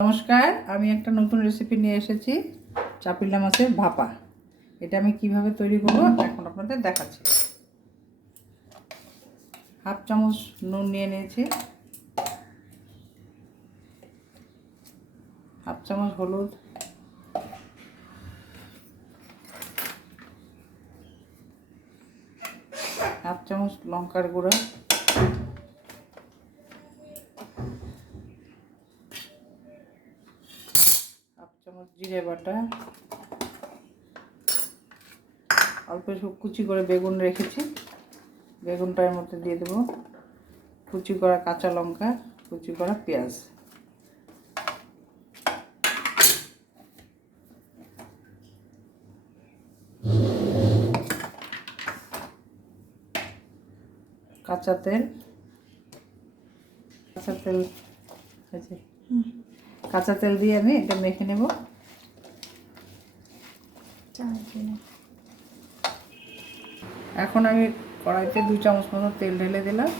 নমস্কার, আমি একটা নতুন রেসিপি নিয়ে এসেছি, চাপিলা মাছের ভাপা। এটা আমি কিভাবে তৈরি করব এখন আপনাদের দেখাচ্ছি। হাফ চামচ নুন নিয়ে নিয়েছি, হাফ চামচ হলুদ, হাফ চামচ লঙ্কার গুঁড়ো, হাফ চামচ জিরে বাটা, অল্প কুচি করে বেগুন রেখেছি, বেগুনটার মধ্যে দিয়ে দেবো, কুচি করা কাঁচা লঙ্কা, কুচি করা পেঁয়াজ, কাঁচা তেল, কাঁচা তেল দিয়ে আমি এটা মেখে নেব। এখন আমি কড়াইতে 2 চামচ মতো তেল ঢেলে দিলাম।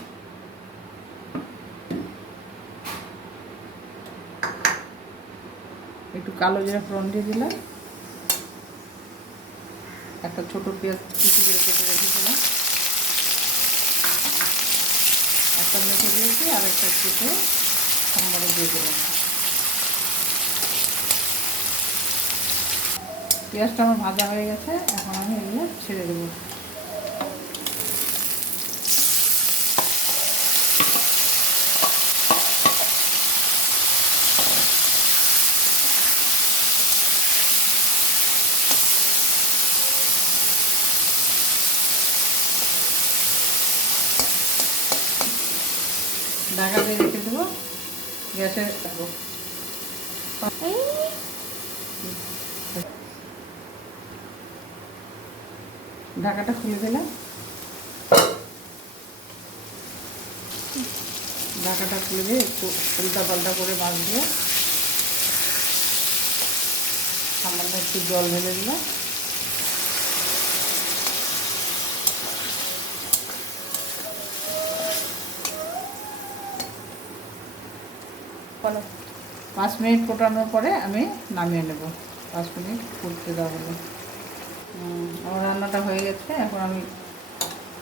একটু কালো জিরা ফোড়ন দিয়ে দিলাম, একটা ছোট পেঁয়াজ কুচি করে কেটে রেখেছিলাম, একটা মেখে দিয়েছি আর একটা কেটে সম্বারে দিয়ে দিলাম। পেঁয়াজটা আমার ভাজা হয়ে গেছে, এখন আমি এগুলো ছেড়ে দেবো। ঢাকা দিয়ে রেখে দেবো, গ্যাসে রাখবো। ঢাকাটা খুলে দিলাম, ঢাকাটা খুলে দিয়ে একটু উল্টা পাল্টা করে মাছ দিয়ে সামান্য একটু জল ঢেলে দিলাম। বলো 5 মিনিট ফোটানোর পরে আমি নামিয়ে নেব। 5 মিনিট ফুটতে দেওয়া হলো। আমার রান্নাটা হয়ে গেছে, এখন আমি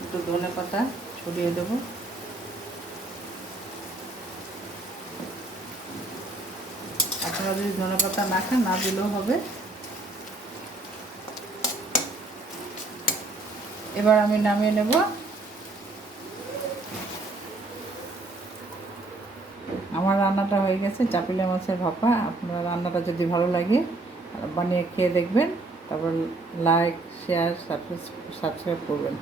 একটু ধনে পাতা ছড়িয়ে দেবো। আপনারা যদি ধনে পাতা না খান, না দিলেও হবে। এবার আমি নামিয়ে নেব। আমার রান্নাটা হয়ে গেছে, চাপিলা মাছের ভাপা। আপনার রান্নাটা যদি ভালো লাগে বানিয়ে খেয়ে দেখবেন, তারপর লাইক, শেয়ার, সাবস্ক্রাইব করবেন।